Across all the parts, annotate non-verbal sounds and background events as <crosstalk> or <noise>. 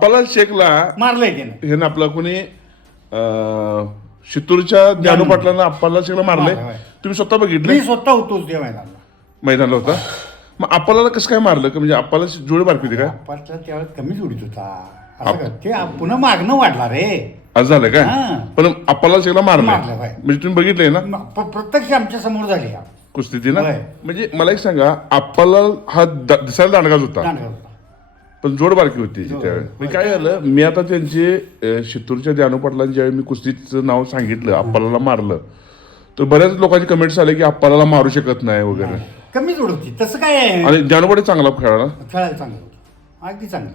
अप्पाला शेखला मारलंय त्यानं. हे ना आपला कोणी अं, शितूरच्या ज्ञानू. पाटलांना अप्पाला शेखला मारले मारलं, होय. तुम्ही स्वतः बघितले मी स्वतः होतोच त्या मैदानाला मैदानाला होता. मग अप्पाला कसं काय मारलं? का म्हणजे अप्पाला जोडी बारकी होती काय पाटला त्यावेळेस कमीच उडीत होता. असं का? ते आ- पुन्हा मागणं वाढला रे. आज झालं काय? हा. पण अप्पाला शेखला मारलं. मारलं, होय. म्हणजे तुम्ही बघितलंय ना? म- प- प्रत्यक्ष आमच्यासमोर झाली हा. कुस्ती ती ना? होय. म्हणजे मला एक सांगा अप्पाला हा द- दिसायला दांडगाच होता. दांडगा होता. पण जोड बारकी होती जोड, त्यावेळी. होय. म्हणजे काय झालं मी आता त्यांचे अं, शितूरच्या पाटलांच्या ज्यावेळी मी कुस्तीचं नाव सांगितलं अप्पाला मारलं तर बऱ्याच लोकांचे कमेंट्स आले की अप्पाला मारू शकत नाही वगैरे. कमीच उडत होती. तसं काय आहे? आणि ज्ञानोपाटे चांगला खेळाला खेळायला चांगलं होतं. अगदी चांगलं.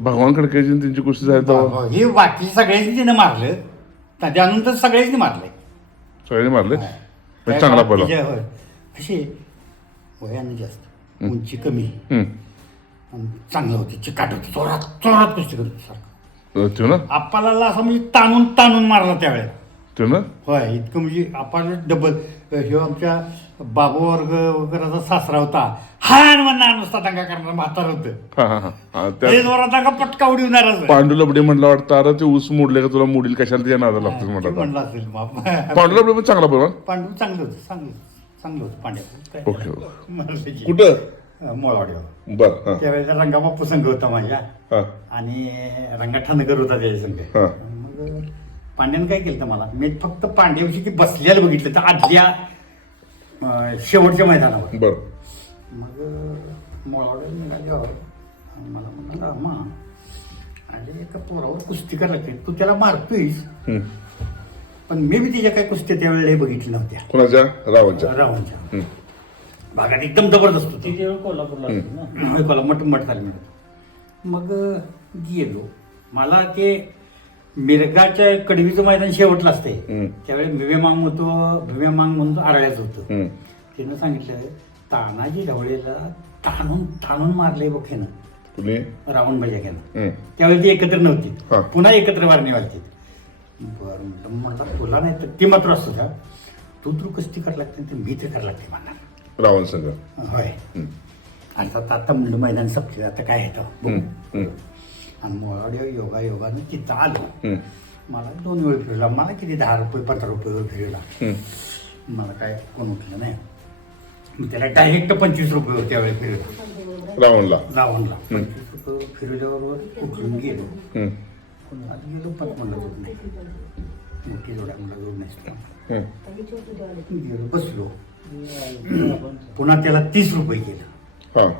भगवान खडकेची आणि त्यांची कुस्ती झाली तेव्हा? हो, हे. बाकी सगळ्यांनी तिने मारलं. त्या- त्यानंतर सगळ्यांनी मारलंय. सगळ्यांनी मारले म्हणजे चांगला पहिला. कशी वयानं जास्त उंची कमी. हम्म. चांगलं होती चिकाट होती चोरात चोरात कुस्ती करत होती सारखं. तो ना? असं म्हणजे ताणून ताणून मारला त्यावेळेला. तो ना? होय इतकं म्हणजे आपण डबल हे आमच्या बाबू वर्ग वगैरेचा सासरा होता. हान म्हणणार नुसता दंगा करणार म्हातार होतं. हा हा हा. हा ते त्या जोरात दंगा पटका उडी होणारच पांडू लबडे म्हणला वाटतं अरे ते ऊस मोडले का तुला मोडील कशाला त्याच्या नादा लागतो ते म्हणला असेल बाप. पांडू लबडे पण चांगला बरोबर पांडू चांगलं होतं चांगलं होतं चांगलं होतं पांड्या. Okay okay. मारलं की. कुठं? मोळवाडीवर बर हा. त्यावेळेला रंगाबापू संघ होता माझ्या. हा. आणि रंगा ठाणकर होता त्याच्या संघ. हा. मग पांड्यानं काय केलं मला? मी फक्त पांड्याविषयी ती बसलेलं बघितलं तर आदल्या अं, शेवटच्या मैदानावर. बर. मग निघाल्यावर मला म्हणाला अम्मा अरे एका पोरावर कुस्ती करायला लागते तू त्याला मारतोयस. हम्म. पण मी बी तिच्या काही कुस्त्या त्यावेळेला बघितल्या नव्हत्या. कोणाच्या? रावणच्या. रावणच्या. हम्म. भागात एकदम जबरदस्त होती. कोल्हापूरला होती ना? ऐकायला मट मट झाली मिळत मग गेलो. मला ते मिरगाच्या कडवीचं मैदान शेवटलं असते हम्म. त्यावेळी भिवे मांग होतो भिवे मांग म्हणून आरळ्याचं होतं. हम्म. तिनं सांगितलं तानाजी ढवळेला ताणून ताणून मारले कुणी रावण बजाग्यानं हम्म. त्यावेळी ती एकत्र नव्हती. हा. पुन्हा एकत्र मारणी वालती बरं म्हटलं म्हटलं तुला नाही तर ती मात्र असतं का तू तू कुस्ती करायला लागते ते मी तर करायला लागते म्हणणार रावण संघ. होय. आता आता म्हणलं मैदान संपलं आता काय येतं. आणि मोळाड्या योगा योगानं तिथं आलो. मला दोन वेळ फिरला मला किती दहा रुपये पंधरा रुपये वर फिरला. मला काय कोण उठलं नाही. मी त्याला डायरेक्ट पंचवीस रुपये त्यावेळी फिरला रावणला. रावणला. पंचवीस रुपये फिरल्यावर उठून गेलो. आज गेलो पण म्हणलं जोड नाही. मोठी जोड्या म्हणलं जोड नाही. गेलो बसलो. पुन्हा त्याला तीस रुपये केलं. हा.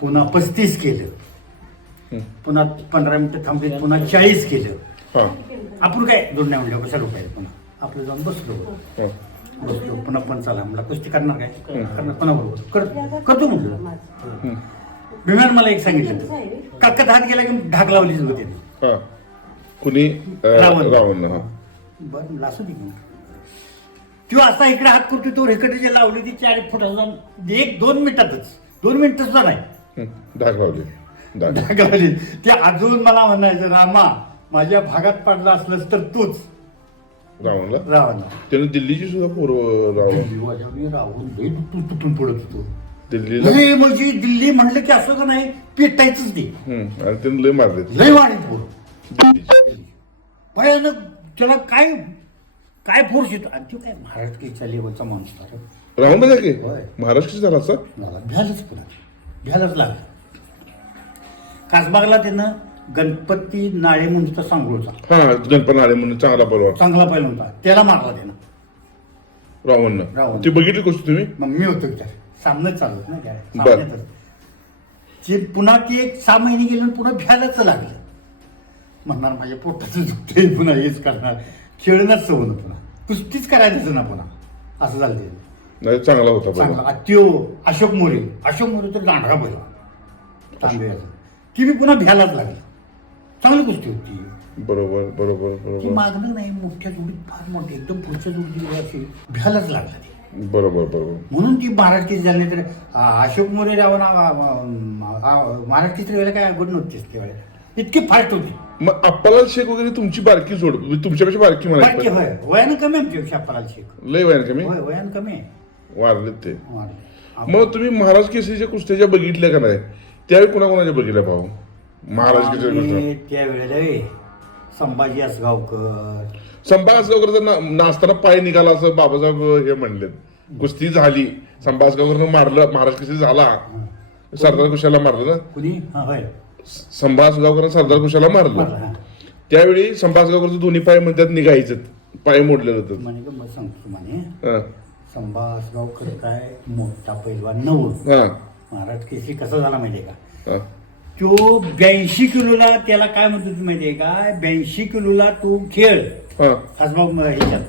पुन्हा पस्तीस केलं. पुन्हा पंधरा मिनिटं थांबले पुन्हा चाळीस केलं. हा. आपण काय जोडण्या म्हणलं कशा रुपये पुन्हा? आपलं जाऊन बसलो. हा. बसलो पुन्हा पण चला म्हणलं कुस्ती करणार काय? करणार पुन्हा बरोबर कर करतो म्हटलं हम्म. विमान मला एक सांगितलं काकात हात गेला की ढाक लावलीच होती. हा. कुणी? अं, रावण. रावण हा. बरं म्हणलं असू दे की. तो असा इकडे हात करतो तो इकडे जे लावली ती चार एक फुट जाऊन एक दोन मिनिटातच. दोन मिनिटं सुद्धा नाही. ढाक लावली ते अजून मला म्हणायचं रामा माझ्या भागात पडला असलंस तर तूच. रावणला? रावण त्याने दिल्लीची सुद्धा पूर्व रावण. राहून लई तुटून पडत होतो. दिल्लीला? म्हणजे दिल्ली म्हणलं की असं का नाही पेटायचंच ते हम्म. आणि त्याने लय मारले. लय वाढत पोर. भयानक त्याला काय काय फोर्स येतो? आणि तो काय महाराष्ट्राच्या लेवलचा माणूस होता रे. रावण का? की होय. महाराष्ट्र झाला असा? मला भ्यालच पुन्हा. भ्यालच लागलं. कासबागला त्यानं गणपती नाळे म्हणून सांगोळचा. हा गणपती आले म्हणून चांगला परवा चांगला पहिला होता. त्याला मारला त्यानं. रावणनं रावण. ती बघितली गोष्ट तुम्ही? मग मी होतो त्या सामनेच ना काय बर. सामन्यातच. पुन्हा ते एक सहा महिने गेले आणि पुन्हा भ्यायलाच लागलं. म्हणणार माझ्या पोटाचं दुखते पुन्हा हेच करणार. खेळणंच सवय पुन्हा. कुस्तीच करायचं ना पुन्हा. असं झालं ते. नाही चांगला होता चांगला. बरोबर त्यो अशोक मोरे. अशोक मोरे तर दांडगा पहिला. तांबेचं ती बी पुन्हा भ्यायलाच लागली. चांगली गोष्टी होती बरोबर बरोबर ती बरोबर. मागणं नाही मोठ्या जोडीत फार मोठी. एकदम पुढच्या जोडीत अशी भ्यायलाच लागला ती. बरोबर बरोबर. म्हणून ती महाराष्ट्रीत झाली तर आ, अशोक मोरे रावण महाराष्ट्रीत वेळेला काय अवघड नव्हतीच त्या वेळेला इतकी फास्ट होती. मग अप्पाला शेख वगैरे तुमची बारकी जोड म्हणजे तुमच्यापेक्षा बारकी बारकी म्हणायची होय. वयानं कमी आमच्या शापाला शेख. लय वयान कमी? होय वयानं कमी. आहे वारले ते. वाढले. मग तुम्ही महाराज केसरीच्या कुस्त्याच्या बघितल्या का नाही? त्यावेळी कुणा कोणाच्या बघितल्या भाऊ? महाराज किती आणि त्यावेळेला हे संभाजी असगावकर. संभा नाचताना पाय निघाला असं बाबासाहेब हे म्हणले कुस्ती झाली. संभा मारलं महाराज किती झाला. सरदार कुशाला मारलं ना? कुणी? हा होय. संभा असगावकर सरदार कुशाला मारलं. त्यावेळी संभा असगावकरचं दोन्ही पाय म्हणतात निघायचं पाय मोडलेलं होतं. म्हणे का मग सांगतो म्हणे. हा, संभा असगावकर काय मोठा पैलवान नव हा, महाराज केसरी कसा झाला माहितीये का? हा. तो ब्याऐंशी किलोला त्याला काय म्हणतो माहितीये का? ब्याऐंशी किलोला तू खेळ हा, खासबाग म- ह्याच्यात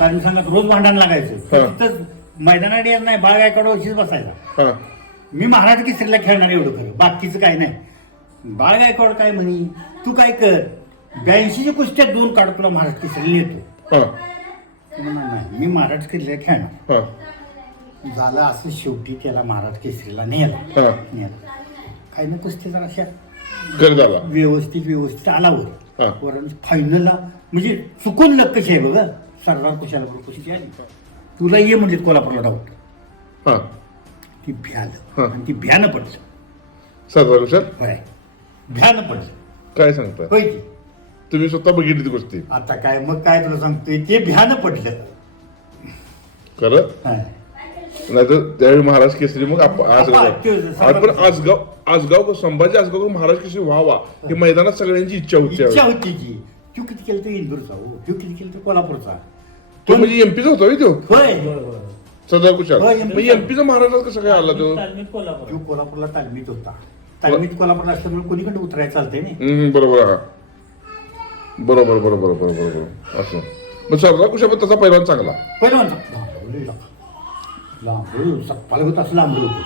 कारण सांगत रोज भांडण लागायचं. हा. तिथंच मैदानात येत नाही बाळ वरतीच बसायचा. हा. मी महाराज केसरीला खेळणार एवढं खरं बाकीचं काय नाही. बाळ गायकवाड काय म्हणी? तू काय कर? ब्याऐंशीच्या कुस्त्यात दोन काढ तुला महाराज केसरीला येतो नाही मी महाराज केसरीला खेळणार. हा, झालं असं शेवटी त्याला महाराज केसरीला नेला. हा. नेला. काही ना कुस्ती जरा अशा व्यवस्थित व्यवस्थित आला हा. वर फायनलला म्हणजे चुकून लक कशी आहे बघा. सरदार कुशाला बरोबर कुस्ती आली. तुला ये म्हणजे कोल्हापूरला डाऊट हा. ती हा. भ्यालं आणि ती भ्यानं पडलं. सरदार कुशाल? होय. भ्यानं पडलं काय सांगता होय की? तुम्ही स्वतः बघितली ती कुस्ती आता काय मग काय तुला सांगतोय? ते भ्यानं पडलं खरं? हा. नाहीतर त्यावेळी महाराज केसरी मग आप- आपण- ते- आणि पण आसगाव आसगाव संभाजी आसगाव महाराज केसरी व्हावा ही मैदानात सगळ्यांची इच्छा होती इच्छा त्यावेळी. होती की. तू किती केलं तो इंदूरचा हो. तू किती केलं तो कोल्हापूरचा. तो म्हणजे एमपीचा होता होय तो होय. सरदार कुशाल होय, MP मग एमपीचा महाराज कसं काय आला तो? तालमीत कोल्हापूर तो कोल्हापूरला तालमीत होता. तालमीत कोल्हापूरला असल्यामुळे कोणीकडे उतरायला चालतंय ना हम्म, बरोबर हा बरोबर बरोबर बरोबर बरोबर. असं. मग सरदार कुशाल पण तसा पैलवान चांगला. पहिला म्हणतो सप्पाला होत असं लांबळ होतं.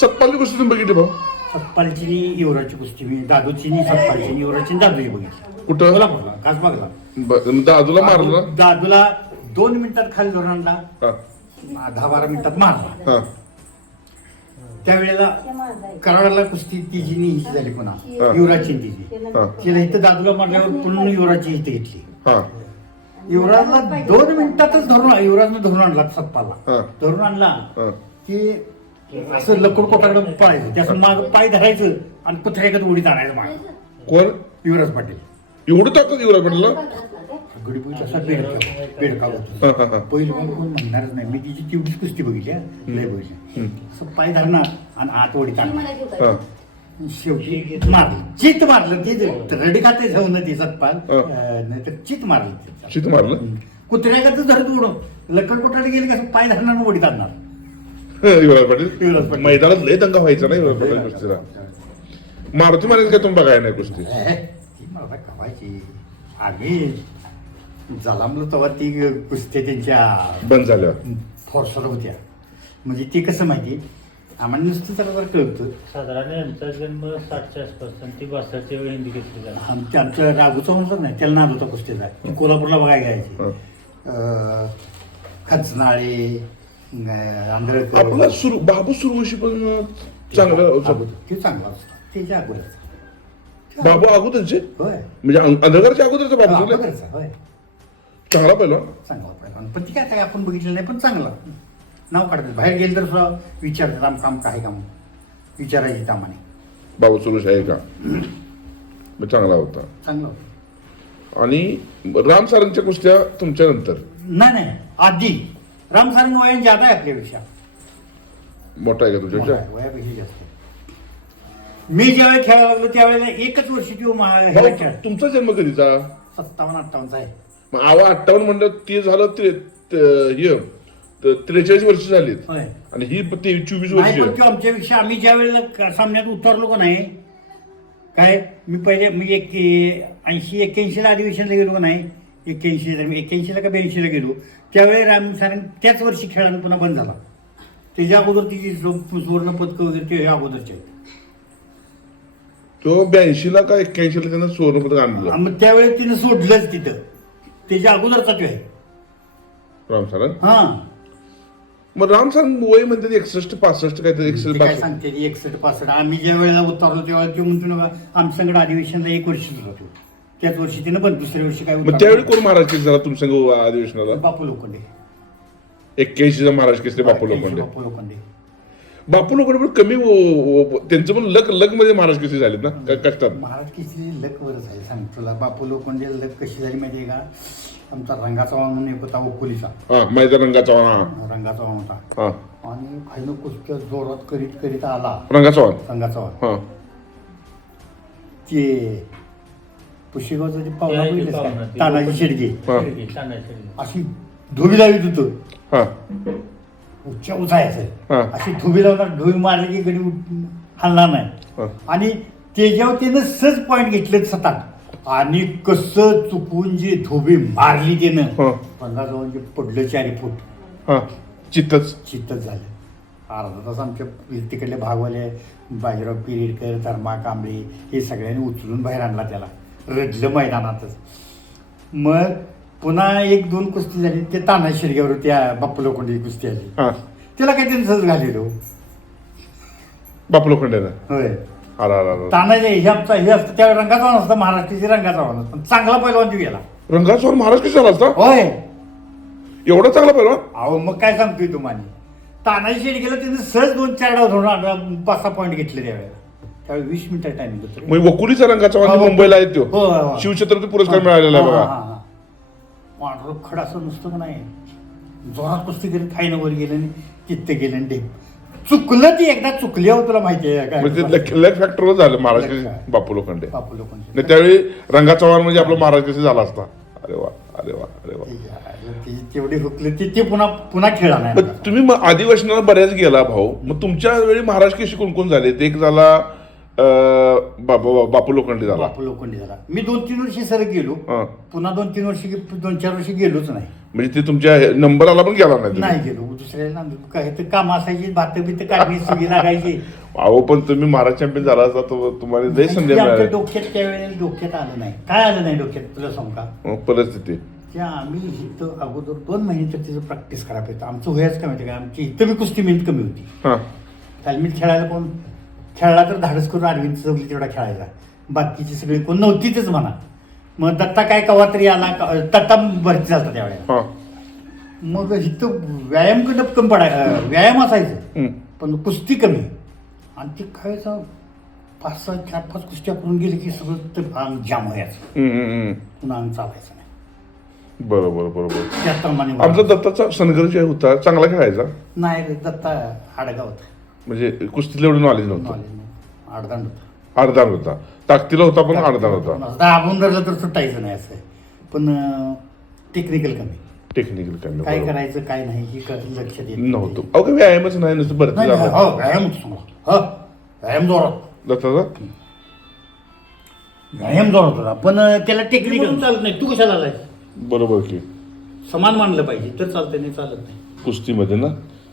सत्पालची गोष्ट तुम्ही बघितली भाऊ सत्पालची नी युवराजची कुस्ती मी दादूची नी सत्पालची नी युवराजची नी दादूची बघितली. कुठं? कोल्हापूरला कासबागला. ब- दादूला मारलं? दादूला दोन मिनिटात खाली धरून आणला. हा. दहा बारा मिनिटात मारला. हा. त्यावेळेला कराडाला कुस्ती तिची नी हिची झाली पुन्हा. युवराजची तिची तिला इथं दादूला मारल्यावर पुन्हा युवराजची इथे घेतली. हा. युवराजला दोन मिनिटातच धरून युवराजनं धरून आणला सप्पाला. धरून आणला. की असं लकड कोटाकडे पळायचं. त्याचं माग पाय धरायचं आणि कुत्र्याकडे उडीत आणायचं माग. कोण? युवराज पाटील. एवढं ताकद येऊ पडलं गडीपुरी तसा बेडका बेडका होतो. हा हा हा. पहिलं पण कोण म्हणणारच नाही. मी तिची तेवढीच कुस्ती बघितली हा. लय बघितली. असं पाय धरणार आणि आत ओढीत आणणार हा. शेवटी मारलं. चित मारलं. ते रडी खाते जाऊन ते सतपाल. हा. नाहीतर चित मारलं ते. शित मारलं? कुत्र्याकडे धरत उडून लकड कोटाकडे गेले कसं पाय धरणार आणि ओढीत आणणार युवराज युवराज पाटील. पाटील. मैदानात लय दंगा व्हायचा ना युवराज पाटील कुस्तीला? मारुती महाराज काय तुम्ही बघाय नाही कुस्ती? ती मला कवायची. आम्ही जलामलो तेव्हा ती कुस्त्या त्यांच्या बंद झाल्यावर. फोर्सर होत्या. म्हणजे ते कसं माहिती? आम्हाला नुसतं जरा जरा कळतं. साधारण यांचा जन्म साठच्या आसपास आणि ती बासष्टच्या वेळी हिंदी घेतली झाला आमचं आमचं राघूचा म्हणतात नाही त्याला नाद होता कुस्तीचा ती कोल्हापूरला बघायला घ्यायची. अं, खचनाळे अं, आंधळकर. आपला सुरू बाबू सुरवशी पण चांगलं अगोदर. ते चांगला असतो त्याच्या अगोदरचा. बाबू अगोदरचे? होय. म्हणजे अंध- अंधकारच्या अगोदरचा बाबू? अगोदरचा होय. चांगला पहिला. चांगला पहिला. पण ती काय काय आपण बघितलं नाही पण चांगलं. नाव काढतात. बाहेर गेलं तर सुद्धा विचारतात आम काम काय काम विचारायची कामाने. बाबू सुरुश आहे का? मग चांगला होता. चांगलं होतं. आणि राम सारंगच्या कुस्त्या तुमच्या नंतर? नाही नाही. आधी. राम सारंग वयान जादा आहे आपल्यापेक्षा. मोठा आहे का मोठा आहे, वयापेक्षा जास्त मी ज्यावेळी खेळायला लागलो त्यावेळेला एकच वर्षी तो मा- ह्याला भाऊ, खेळ तुमचा जन्म कधीचा? सत्तावन्न अठ्ठावन्नचा आहे. मग आवा अठ्ठावन्न म्हणलं ते झालं ते हे त्रेचाळीस वर्ष झालीत. होय. आणि ही ते चोवीस वर्ष. नाही पण तो आमच्यापेक्षा आम्ही ज्या वेळेला क- सामन्यात उतरलो का नाही काय मी पहिले मी एक ऐंशी एक्क्याऐंशीला अधिवेशनला गेलो का नाही एक्क्याऐंशी एक्क्याऐंशीला का ब्याऐंशीला गेलो त्यावेळी राम सारंग त्याच वर्षी खेळानं पुन्हा बंद झाला. त्याच्या अगोदर तिची सुवर्ण पदक वगैरे ते अगोदरचे आहेत. तो ब्याऐंशीला का एक्क्याऐंशीला त्यानं सुवर्णपदक आणलं? मग त्यावेळी तिनं सोडलंच तिथं. त्याच्या अगोदरचा तो आहे. राम सारंग हा. मग राम सारंग वय म्हणतात एकसष्ट पासष्ट काहीतरी ते एकसष्ट काय पासष्ट. सांगते ती एकसष्ट पासष्ट. आम्ही ज्या वेळेला उतरलो तेव्हा ते म्हणतो ना आमच्याकडे अधिवेशनला एक वर्षीच होतो त्याच वर्षी तिनं पण दुसऱ्या वर्षी काय मग त्यावेळी कोण महाराज केसरी झाला तुमच्या अधिवेशनाला? बापू लोखंडे. एक्क्याऐंशीचा महाराज केसरी बापू लोखंडे. बापू लोखंडे. बापू लोक पण कमी त्यांचं पण लक लकमध्ये महाराज कसे झालेत ना? क- कष्टात. महाराज किती लक वरच आहे सांग तुला. बापू लोखंडे लक कशी झाली माहिती आहे का? आमचा रंगाचा वाण म्हणून एक होता ओकोलीचा हा मैदा रंगाचा हा. रंगाचा वाण होता. हा. आणि खायनं कुस्त्या जोरात करीत करीत आला. रंगाचा वाण रंगाचा वाण हा. ते पुशेगावचं ते पाहुणा ते बघितलंस पाहुणा, का ते तानाजी शेडगे. हा. तानाजी. अशी धुबी लावित होतं. हा. उच्च उचायचं हा. अशी धुबी लावणार धुबी मारली की गडी उठ- हलणार नाही. आणि त्याच्यावर त्यानं सहज पॉईंट घेतले सतात आणि कसं चुकून जी धुबी मारली त्यानं. पंधरा जाऊन जे पडलं चारी फूट चित्तच चित्तच झालं. अर्धा तास आमच्या तिकडले भागवाले बाजीराव पिरिडकर धर्मा कांबळे हे सगळ्यांनी उचलून बाहेर आणला त्याला. रडलं मैदानातच. मग पुन्हा एक दोन कुस्ती झाली. ते ताना शिरग्यावर त्या बाप्पू लोखंडी कुस्ती आली? हा. त्याला काय त्यांनी सहज घालेलो बापू लोखंडेला होय. अरा अरा अरा. तानाजी हे आमचा हे असतं त्या रंगाचा नसतं महाराष्ट्राची रंगाचा वाण पण चांगला पहिलवान गेला. रंगाचा महाराज असता? होय. एवढा चांगला पहिला अहो मग काय सांगतोय तुम्हाला तानाजी शेड गेला त्याने सहज दोन चार डाव धरून आणला, पाच सहा पॉईंट घेतले त्यावेळेला. त्यावेळी वीस मिनिटं टायमिंग होतं. वकुलीचा रंगाचा वाण. मुंबईला आहे तो. हो, हो, हो. शिवछत्रपती पुरस्कार मिळालेला आहे हा, बघा. हा, पांढरं खड असं नुसतं नाही जोरात कुस्ती करीत खाईनं वर गेलं आणि तिथं गेलं आणि ढेप. चुकलं ती एकदा चुकली हो तुला माहिती आहे म्हणजे लक लक फॅक्टरवर झालं महाराज काय? बापू लोखंडे. बापू लोकांचे नाही त्यावेळी रंगाचा वाण म्हणजे आपला महाराज कसे झाला असता. अरे वा अरे वा अरे वा. ती तेवढी हुकली ती ते पुन्हा पुन्हा खेळा नाही. मग तुम्ही मग आदिवासींना बऱ्याच गेला भाऊ. मग तुमच्या वेळी महाराज कशी कोण कोण झाले एक झाला बापू बापू लोखंडे झाला बापू लोखंडी झाला मी दोन तीन वर्षी सर गेलो. हा. पुन्हा दोन तीन वर्षी दोन चार वर्षी गेलोच नाही. म्हणजे ते तुमच्या नंबर आला पण गेला नाही तुम्ही. नाही गेलो. दुसऱ्याला काय तर काम असायची भात बित काढणी सुगी लागायची. अहो पण तुम्ही महाराज चॅम्पियन झाला असता तर तुम्हाला लय संधी आमच्या मिळाली डोक्यात त्यावेळेला डोक्यात आलं नाही. काय आलं नाही डोक्यात तुला सांग का? परिस्थिती. त्या आम्ही इथं अगोदर दोन महिने तर तिचं प्रॅक्टिस करायला होतं. आमचं वयाच कमी होतं का आमची इथं बी कुस्ती मेहनत कमी होती. हा. तालमीत खेळायला कोण खेळला तर धाडस करून अरविंद चौगली तेवढा खेळायचा. बाकीची सगळी कोण नव्हतीच म्हणा. मग दत्ता काय कवा तरी आला क- दत्ता भरती झालता त्यावेळेला. मग इथं व्यायाम कडं कमी पडाय व्यायाम असायचं. पण कुस्ती कमी. आणि ते खायचं पाच सहा चार पाच कुस्त्या करून गेले की सगळं ते अंग जाम व्हायचं. पुन्हा अंग चालायचं नाही. बरोबर बरोबर. त्याप्रमाणे आमचा दत्ताचा संघर्ष होता चांगला खेळायचा? नाही दत्ता आडगा होता. म्हणजे कुस्तीला एवढं नॉलेज नव्हतं. नॉलेज नाही. आडदांड होता. अर्धा होता. ताकदीला होता पण अर्धा होता. पण दाबून धरलं तर सुटायचं नाही असं आहे. पण टेक्निकल कमी. टेक्निकल कमी काय बरोबर. करायचं काय नाही हे लक्षात येत नाही. नव्हतं. अहो व्यायामच नाही नुसतं भरती नाही, नाही, झालं. हो व्यायाम होतो समोर. हो व्यायाम जोरात. दत्ताचा व्यायाम जोरात होता. पण त्याला टेक्निकल चालत नाही. तू कशाला आलाय बरोबर की. समान मानलं पाहिजे. तर चालतं नाही चालत नाही. कुस्तीमध्ये ना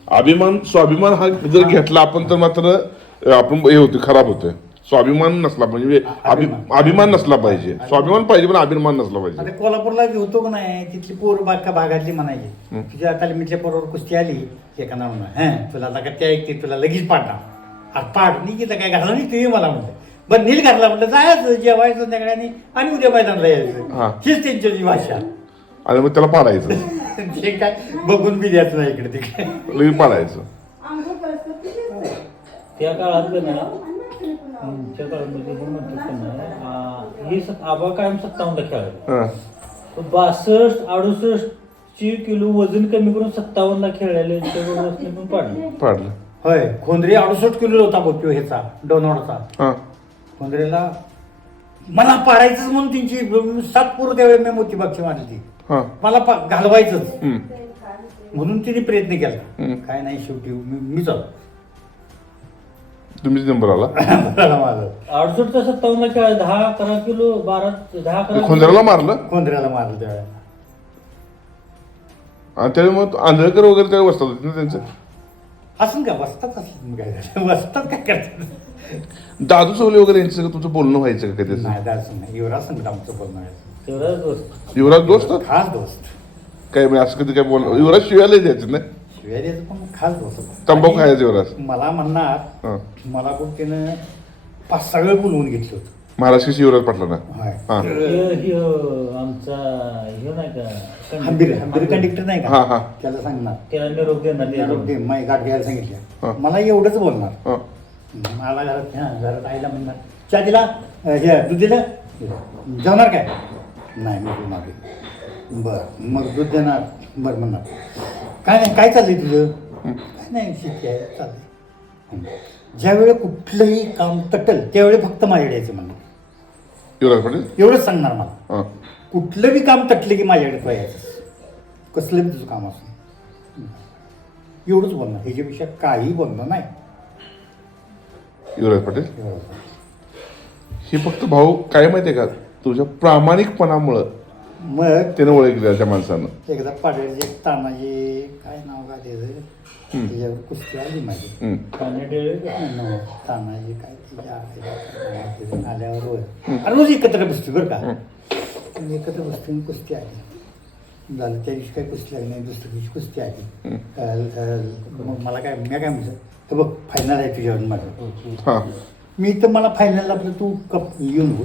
अभिमान स्वाभिमान हा जर घेतला आपण तर मात्र आपण हे होते खराब होतोय स्वाभिमान नसला म्हणजे अभि- अभिमान. नसला पाहिजे. स्वाभिमान पाहिजे पण अभिमान नसला आता पाहिजे कोल्हापूरला होतो का नाही तिथली पोर बाका भागातली म्हणायची. तुझ्या तालमीतल्या पोरावर कुस्ती आली एका ना म्हणा हं तुला आता का त्या ऐकते तुला लगेच पाडणार आज पाड नाही की काय घालणार नाही ते मला म्हणलं. बरं नील घातला म्हटलं जायचं जेवायचं संध्याकाळी आणि उद्या मैदानला हा. यायचं हीच त्यांची भाषा. आणि मग त्याला पाडायचं. <laughs> जे काय बघून बी द्यायचं नाही इकडे तिकडे. लगेच पाडायचं. त्या काळात नाही त्या काळामध्ये हे नाही आ, हे स- आबा कायम सत्तावन्न हा. पण बासष्ट अडुसष्ट ची किलो वजन कमी करून सत्तावन्नला खेळायला त्याच्याबरोबर पण पाडलं. पाडलं. होय खोंद्री अडुसष्ट किलो होता बघ तो ह्याचा डोनवडचा हा. खोंद्रेला मला पाडायचंच म्हणून त्यांची सात पूर्व त्यावेळी मी मोतीबागची मारली ती. हा. मला पा- घालवायचंच. हम्म. म्हणून तिने प्रयत्न केला. हम्म. काय नाही शेवटी मी मीच आलो तुम्हीच नंबर आला बरं माझं. अडुसष्टचा सत्तावन्नला खेळायला दहा अकरा किलो बारा दहा अकरा खोंदराला मारलं? खोंद्र्याला मारलं त्यावेळेला आणि त्यावेळी मग आंधळकर वगैरे त्यावेळी बसतात होते ना त्यांचं? असं का वसतात असलं काय झालं वसतात काय करतात? दादू चौले वगैरे यांचं का तुमचं बोलणं व्हायचं का कधी असं? नाही दासन नाही. युवराज संगत आमचं बोलणं आहे. तेवढाच दोस्त. युवराज दोस्त? खास दोस्त. काय म्हणजे असं कधी काय बोल युवराज शिवायला द्यायचं ना शिवाय द्यायचं पण खास दोस्त. तंबाखू आणि खायचं युवराज. मला म्हणणार हा. मला पण त्यानं पाच सहा वेळ बोलवून घेतलं होतं. महाराष्ट्र शिवराज पाटलांना होय. हा. आमचा ह्यो नाही का? हंबीर हंबीर कंडक्टर नाही हा, का? हा. त्याला सांगणार. त्याला निरोप देणार निरोप दे. माय गाठ घ्यायला हा. सांगितलं मला एवढंच बोलणार. हा. मला घरात हा, घरात आईला म्हणणार चहा दिला? अ, हे दूध दिलं? दिलं. जेवणार काय? नाही मी जेवणार नाही. बरं मग दूध देणार बरं म्हणणार काय नाही काय चाललंय तुझं? काय नाही शेती आहे चाललंय. ज्यावेळी कुठलंही काम तटल त्यावेळी फक्त माझ्याकडे यायचं म्हणणार शिवराज पाटील? एवढंच सांगणार मला. कुठलं बी काम तटलं की माझ्याकडे यायचं कसलं बी तुझं काम असं. एवढंच बोलणार. ह्याच्यापेक्षा काही बोलणार नाही. युवराज पाटील? हे फक्त भाऊ काय माहितीये का? तुझ्या प्रामाणिकपणामुळं मग? त्यानं ओळखलं त्या माणसानं. एकदा पाडळचे तानाजी काय नाव का त्याचं त्याच्यावर कुस्ती आली माझी. हम्म. पाणी डेळे का? न, तानाजी काय आईला काय आल्यावर रोज आणि रोज एकत्र बसतो बरं का? आणि एकत्र बसतो आणि कुस्ती आली. झालं त्या दिवशी काय कुस्ती आली नाही दुसऱ्या दिवशी कुस्ती आली. अ, अ, मग मला काय मी काय म्हणतो तर बघ फायनल आहे तुझ्यावर माझं. हा. मी तर मला फायनलला आपलं तू कप येऊन हो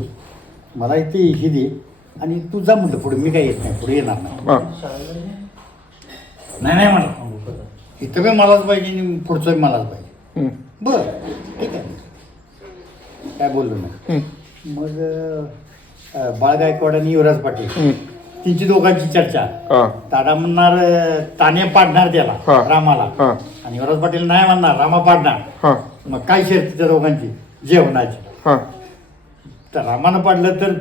मला इथे हे दे. आणि तू जा म्हटलं पुढे मी काय येत नाही पुढे येणार नाही. नाही नाही म्हणलं. इथं बी मलाच पाहिजे आणि पुढचं बी मलाच पाहिजे. बर ठीक आहे. काय बोललो नाही. मग अं, बाळ गायकवाड आणि युवराज पाटील त्यांची दोघांची चर्चा. हा. दादा म्हणणार अं, ताने पाडणार त्याला हा. रामाला. हा. आणि युवराज पाटील नाही म्हणणार रामा पाडणार. हा. मग काय शर्ती त्या दोघांची? जेवणाची. हा. तर रामानं पाडलं तर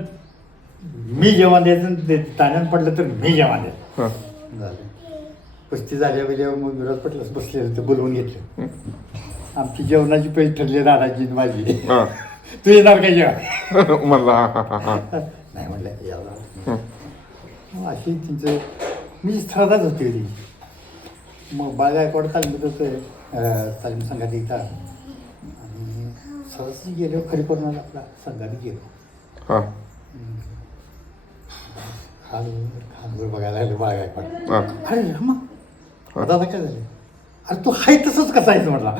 मी जेवण द्यायचं आणि ते ताण्यानं पडलं तर मी जेवण द्यायचं झालं. कुस्ती झाल्या वेळेला मग विरोध पटलंच बसले होते बोलवून घेतलं. आमची जेवणाची पैसे ठरली दादाची आणि माझी. तू येणार काय जेवण? <laughs> म्हणला नाही म्हणलं यावं मग अशी तिचं मी स्पर्धाच होती ती मग बाळ गायकवाड तालमीत होतं तालीम संघात एकदा सहज गेलो खरी करून आपला संघात गेलो. हा. खालवर खालवर बघायला लागले बाळ गायकवाड हा. अरे रामा दादा काय झालं? अरे तू हाय तसंच कसं आहेस म्हटला.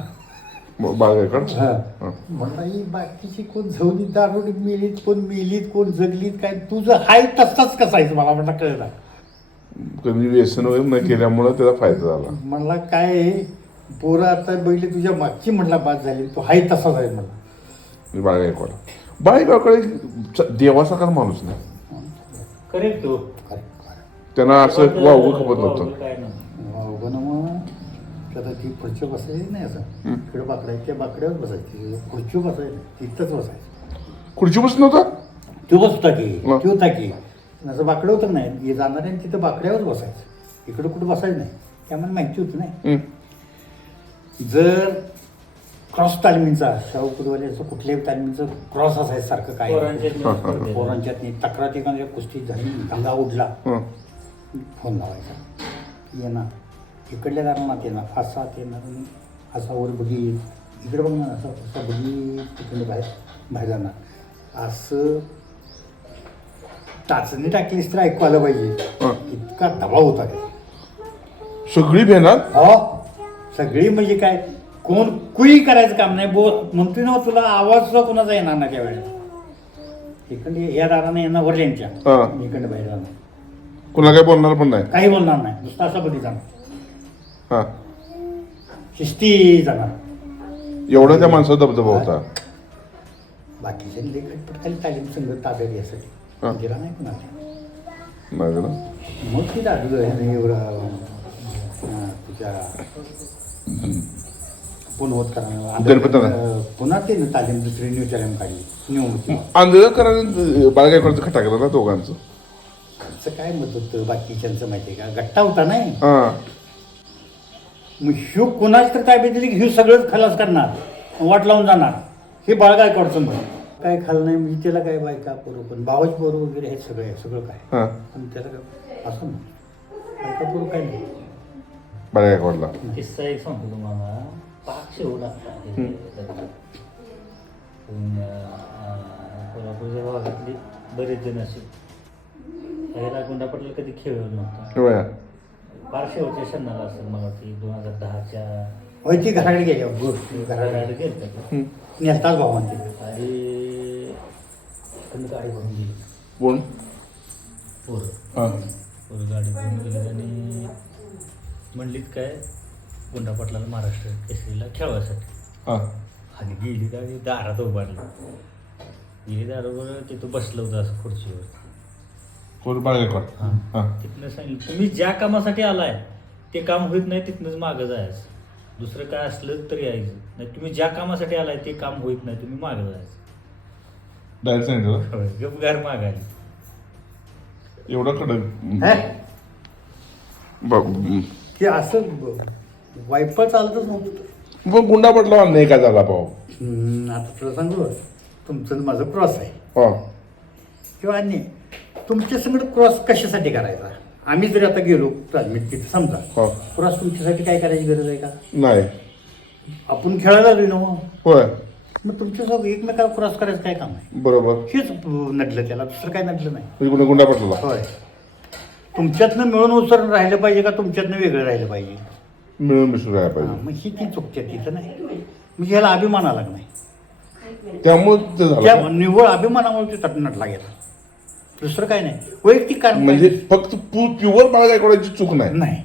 हा. हा. म्हणला ही बाकीची कोण झवली दारोडी मेलीत कोण मेलीत कोण जगलीत काय तुझं हाय तसाच कसा आहेस मला म्हटलं कळलं. कधी व्यसन वगैरे न केल्यामुळं त्याचा फायदा झाला. म्हणला काय पोरं आता बैल तुझ्या मागची म्हटला बाद झाली तू हाय तसाच आहे म्हणला बाळ गायकवाड बाळ गायकवाड एक देवासारखा माणूस नाही. करेक्ट तो. correct. त्यांना असं वावगं खपत नव्हतं. अवघड मग त्याला ती खुर्ची बसायची नाही असं. इकडे बाकडा त्या बाकड्यावर बसायची. खुर्ची बसायची. तिथंच बसायची. खुर्ची बसत नव्हता? तो बसता की? तो होता की. असं बाकडं होतं नाही. हे जाणार आणि तिथं बाकड्यावर बसायचं. इकडं कुठं बसायचं नाही. त्यामुळे माहिती होती नाही. जर क्रॉस तालमीचा शाहू कुदवाल्याचं कुठल्याही तालमीचं क्रॉस असायचं सारखं काय पोरांच्या पोरांच्यात नाही तक्रार एखाद्या कुस्ती झाली दंगा उडला हा. फोन लावायचा. येणार. इकडल्या दारात येणार असा येणार असा वर बघी. इकडे बघणार असं असा बघी तिकडे बाहेर बाहेर जाणार. असं टाचणी टाकलीस तर ऐकू आलं पाहिजे. हा. इतका दबाव होता त्याचा. सगळी भेणार? हो. सगळी म्हणजे काय? कोण कुई करायचं काम नाही. बो म्हणतोय ना तुला आवाज सुद्धा कोणाचा येणार नाही त्यावेळेला इकडे या दारानं येणार वरल्यांच्या हा. इकडे बाहेर जाणार कुणाला काय बोलणार पण नाही. काही बोलणार नाही. नुसतं असं बघी जाणार. हा. शिस्ती जाणार. एवढा त्या माणसाचा दबदबा होता. बाकीच्या लेखट खाली तालीम संघ ताब्यात हा. यासाठी दिला नाही कुणाला नाही ना मग ती दादू एवढं अं, तुझ्या पुनवत करा? पुन्हा ते ना तालीम दुसरी न्यू तालीम काढली. न्यू होती. आंधळकरांनी बाळ गायकवाडचं खटा केला ना दोघांचं? असं काय मत होतं बाकीच्यांचं माहिती आहे का? गट्टा होता नाही. हा. मग ह्यो कोणाच तर ताब्यात दिली की ह्यो सगळंच खलास करणार वाट लावून जाणार. हे बाळगायकवाडचं मत काय खाल नाही म्हणजे त्याला काय बायका पोरं पण भावच पोरं वगैरे हे सगळं आहे सगळं काय? हा. पण त्याला काय असं नाही बायका पोरं काय नाही. किस्सा एक सांगतो तुम्हाला. पाक शेवट कोल्हापूरच्या भागातली बरेच जण असे. ह्याला गुंडा पटेल कधी खेळलो नव्हता. होय. फार शेवटच्या क्षणाला असेल मला वाटते दोन हजार दहाच्या होय ती घराकडे गेल्यावर गुड घराकडे गेलं. नेलताच भावान ते आणि त्यांनी गाडी भरून गेली. कोण? पोरं. हा. पोरं गाडी भरून गेली आणि म्हणलीत काय गुंडा पाटलाला महाराष्ट्र केसरीला खेळवायसाठी. हा. आणि गेली का ती दारात उभारली. गेली दारावर तिथं बसलं होतं असं खुर्चीवर. कोण हा. हा. तिथनं सांगितलं तुम्ही ज्या कामासाठी आलाय ते काम होत नाही तिथनंच मागं जायचं. दुसरं काय असलं तरी यायचं. नाही तुम्ही ज्या कामासाठी आलाय ते काम होत नाही तुम्ही मागं जायचं. डायरेक्ट सांगितलं गपगार मागायला. एवढं कडक. हे? ब- की असं वायफळ चालतच नव्हतं. मग गुंडा पडला अन्याय काय झाला भाऊ हम्म, आता तुला सांगू तुमचं आणि माझं क्रॉस आहे. हा. किंवा अन्य तुमच्या संगत क्रॉस कशासाठी करायचा? आम्ही जरी आता गेलो प्राथमिक तिथे समजा हा. क्रॉस तुमच्यासाठी काय करायची गरज आहे का? नाही. आपण खेळायला आलोय ना मग. होय. मग तुमच्यासोबत एकमेकाला क्रॉस करायचं काय काम आहे? बरोबर. हेच नडलं त्याला दुसरं काय नडलं नाही. म्हणजे गुंडा पडला. होय. तुमच्यातनं मिळून उसरून राहिलं पाहिजे का तुमच्यातनं वेगळं राहिलं पाहिजे? मिळून मिसळून राहायला हा, पाहिजे. मग ही ती चुकते तिथं नाही. म्हणजे ह्याला अभिमान आला नाही त्यामुळे ते त्या झालं निव्वळ अभिमानामुळे ते तट नटला गेला. दुसरं काय नाही. वैयक्तिक कारण म्हणजे काय फक्त प्युअर बाळगायकवाडाची चूक नाही. नाही.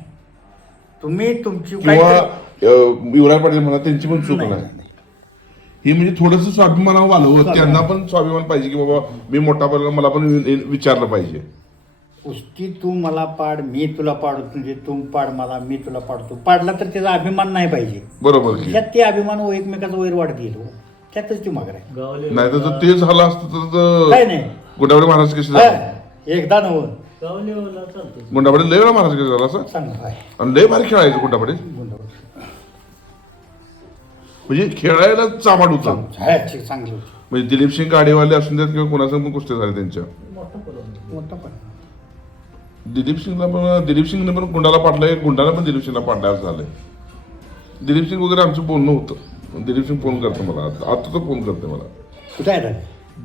तुम्ही तुमची किंवा अं, युवराज पाटील म्हणा त्यांची पण चूक नाही, नाही. ही म्हणजे थोडस स्वाभिमानावर आलं. त्यांना पण स्वाभिमान पाहिजे की बाबा मी मोठा पडला मला पण वि- विचारलं पाहिजे. कुस्ती तू मला पाड मी तुला पाडतो म्हणजे तू पाड मला मी तुला पाडतो. पाडला तर त्याचा अभिमान नाही पाहिजे. बरोबर की. त्यात ते अभिमान व एकमेकाचा वैर वाढत गेलो त्यातच ती माग आहे गावले नाही तर जर ते झालं असतं तर काय नाही. गुंडावडे महाराज कसे हा, झाले एकदा नव चालतो गुंडावडे लय वेळा महाराज कसे झाला असं? चांगलं आहे. आणि लय भारी खेळायचं गुंडावडे गुंडावर. म्हणजे खेळायला चामाट होतं. चांगलं आहे, ठीक, चांगलं होतं. म्हणजे दिलीप सिंग गाडीवाले असून देत किंवा कोणाचं पण कुस्त्या झाल्या त्यांच्या. मोठं पण दिलीप सिंगला पण दिलीप सिंगने पण गुंडाला पाडलंय. गुंडाला पण दिलीप सिंगला पाडलं असं झालंय. दिलीप सिंग वगैरे आमचं बोलणं होतं. दिलीप सिंग फोन करतो मला. आता आता तर फोन करते मला. कुठे आहे?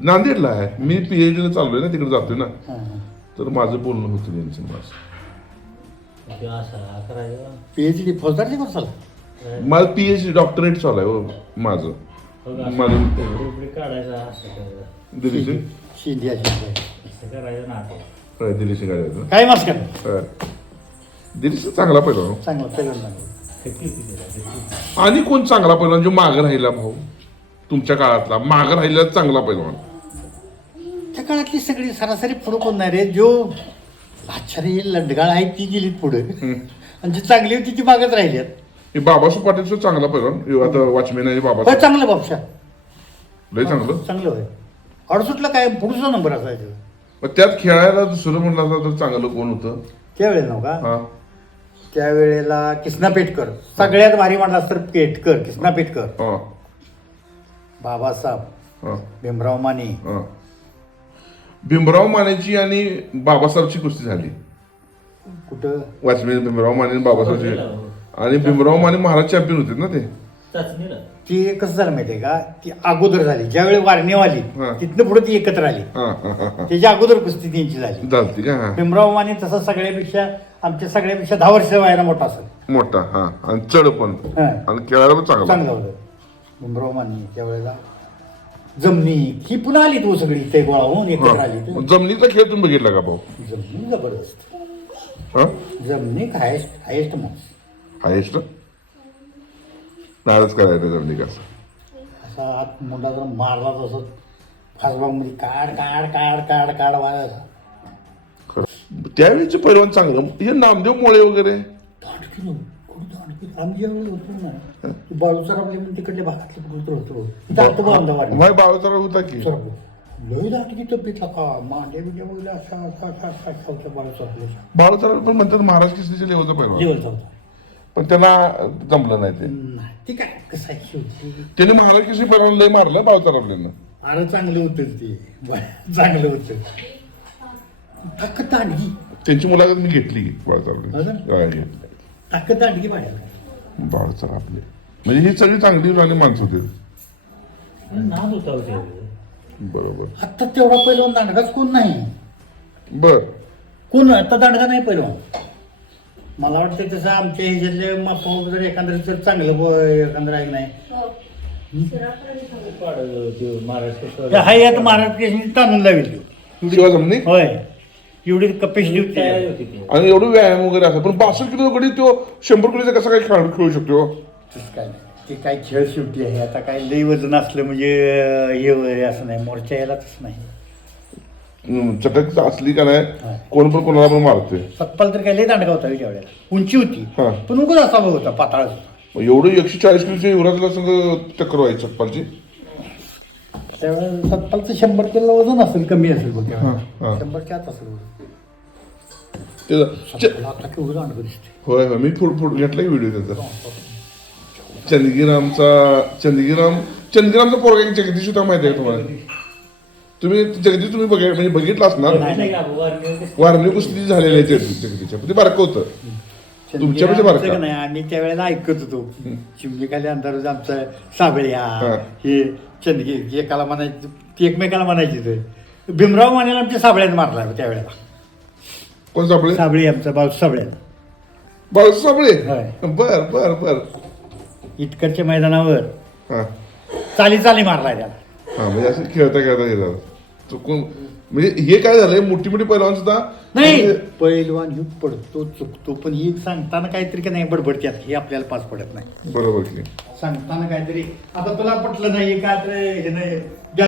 नांदेडला आहे. मी पीएचडीला चाललोय ना तिकडे जातोय ना. हा, हा. तर माझं बोलणं होतं त्यांचं माझं. ते असा करायचं. पीएचडी फौजदारची कसाला माझं पीएचडी डॉक्टरेट चालू आहे हो माझं. माझं रुपये काढायचा असं करायचं. दिलीप सिंग? शिंदे करायचं नाटक. सिंग गाडी काय मास करणार दिलीप सिंग चांगला पहिला चांगलं पहिल्यांदा फेकी तिथे आणि कोण चांगला पहिलवान जो मागं राहिला भाऊ तुमच्या काळातला. मागं राहिलेला चांगला पहिलवान त्या काळातली सगळी सरासरी पुढं कोण नाही रे? जो आश्चर्य लंडगाळ आहे ती गेली पुढे. आणि जी चांगली होती ती मागत राहिली हे बाबासाहेब पाटील सुद्धा चांगला पहिलवान हे. आता वॉचमॅन आहे होय बाबासाहेब चांगलं बापशा लय चांगलं. चांगलं होय. अडसुटला काय? पुढचा नंबर असायचा. मग त्यात खेळायला दुसरं म्हणलं असं तर चांगलं कोण होतं? त्यावेळेला नव्ह का? हा. त्यावेळेला किसना पेटकर. सगळ्यात भारी म्हणला तर पेटकर किसना पेटकर. हा. बाबासाहेब. हा. भीमराव माने. हा. भीमराव मानेची आणि बाबासाहेबची कुस्ती झाली. कुठं? वॉचमॅन भीमराव माने आणि बाबासाहेबची. आणि भीमराव माने महाराज चॅम्पियन होते ना ते? चाचणीला. ती कसं झालं माहितीये का? ती अगोदर झाली. ज्यावेळी वारणी आली हा. तिथनं पुढे ती एकत्र आली. हा हा हा हा. त्याच्या अगोदर कुस्ती त्यांची झाली. का? हा. भीमराव माने तसा सगळ्यापेक्षा आमच्या सगळ्यापेक्षा दहा वर्ष व्हायला मोठा असेल. मोठा हा. आणि चढ पण. हा. आणि खेळायला पण चांगला. चांगलं होतं. भीमराव माने त्यावेळेला जमनी ही पुन्हा आली तू सगळी ते गोळा होऊन एकत्र आली हा. तर जमिनीचा खेळ तुम्ही बघितला का भाऊ? जमनी जबरदस्त. हा? जमनी हायस्ट हायस्ट माणूस. हायस्ट नारच करायचं जमिनी का असा आत मुंडा जर मारला तसं. फासबागमध्ये काढ काढ काढ काढ काढ वाजायचा. खरं. त्यावेळीचे पैलवान चांगलं. हे नामदेव मोळे वगैरे. दांडकी नो कुठं दांडकी? आम्ही ज्यावेळी होतो ना. ते बाळूसर आपले तिकडले भागातले कुठं होतो आतो माय की. तब्येतला. का मांडे बिंडे वगैरे असा असा असा असा असा होता बाळूसर बाळूचा पण म्हणतात महाराज किस्तीच्या लेवलचा पैलवान. लेवलचा होता. पण त्यांना जमलं नाही ते. ते काय कसं आहे शेवटी? त्याने महाराज किस्ती पैलवान लय मारलं आपल्यानं अरे चांगलं होतं ते. चांगलं होतं. ताकद दांडगी त्यांची मुलाखत मी घेतली हो आपले ताकद दांडगी पाहिजे बाळूचा आपले म्हणजे ही सगळी चांगली आणि माणसं होती. नाद होता होते बरोबर. आता तेवढा पहिलवान दांडगाच कोण नाही? बर. कोण? आता दांडगा नाही पहिलवान मला वाटतं तसं आमच्या ह्याच्यातले मापा जर एखादं जर चांगलं ब- एखादं आहे नाही. पाडलं ते महाराष्ट्र ते हाय आता महाराष्ट्र ताणून लावेल शिवा जमनी होय. एवढी कपॅसिटी होती आणि एवढं व्यायाम वगैरे असं. पण बासष्ट किलो गडी तो शंभर किलोचा कसा काय खेळ खेळू शकतो? तसं काय नाही. ते काय खेळ शेवटी आहे. आता काय लई वजन असलं म्हणजे अं, हे वय असं नाही. मोर्चा यायला तसं नाही. चटक असली का नाही हा. कोण पण कोणाला पण मारते. सतपाल तर काय लई दांडगा होता वेळेला उंची होती हा. पण उगच असा होता पाताळच होता. मग एवढं एकशे चाळीस किलोच्या युवराजला सगळं टक्कर व्हायची चप्पालची त्यावेळेला सतपालचं शंभर किलो वजन असेल कमी असेल बघ हा, हा. त्यावेळेला शंभरच्या आत असेल वजन. ते च- आता केवढं दांडगं दिसते होय होय मी फुट फुट घेतला व्हिडिओ त्याचा. चंदगीरामचा चंदगीराम चंदगीरामचा पोरगा एक जगदीश होता माहिती आहे का तुम्हाला? तुम्ही जगदीश तुम्ही बघ म्हणजे बघितला असणार. वारणे ते- वारणी कुस्ती झालेली आहे जगदीश जगदीशच्या. ते बारकं होतं. तुमच्यापेक्षा बरं का? नाही? आम्ही त्यावेळेला ऐकत होतो. चिमणीखाली अंधार आमचं साबळ्या हा. हे चंदगी एकाला म्हणायचं ती एकमेकाला म्हणायची ते. भीमराव म्हणायला आमच्या साबळ्यात मारला त्यावेळेला. कोण सापळे साबळे आमचा बाळ साबळ्यात बाळ सापळे होय. बर बर बर. इटकरच्या मैदानावर. हा. चाली चाली मारलाय त्याला. हा म्हणजे असं खेळता खेळता गेला चुकून म्हणजे हे काय झालंय? मोठी मोठी पैलवान सुद्धा नाही. म्हणजे पैलवान ही पडतो चुकतो पण ही सांगताना काहीतरी का नाही बडबडत्यात हे आपल्याला पास पडत नाही. बरोबर की. सांगताना काहीतरी आता तुला पटलं नाही काय तर हे नाही.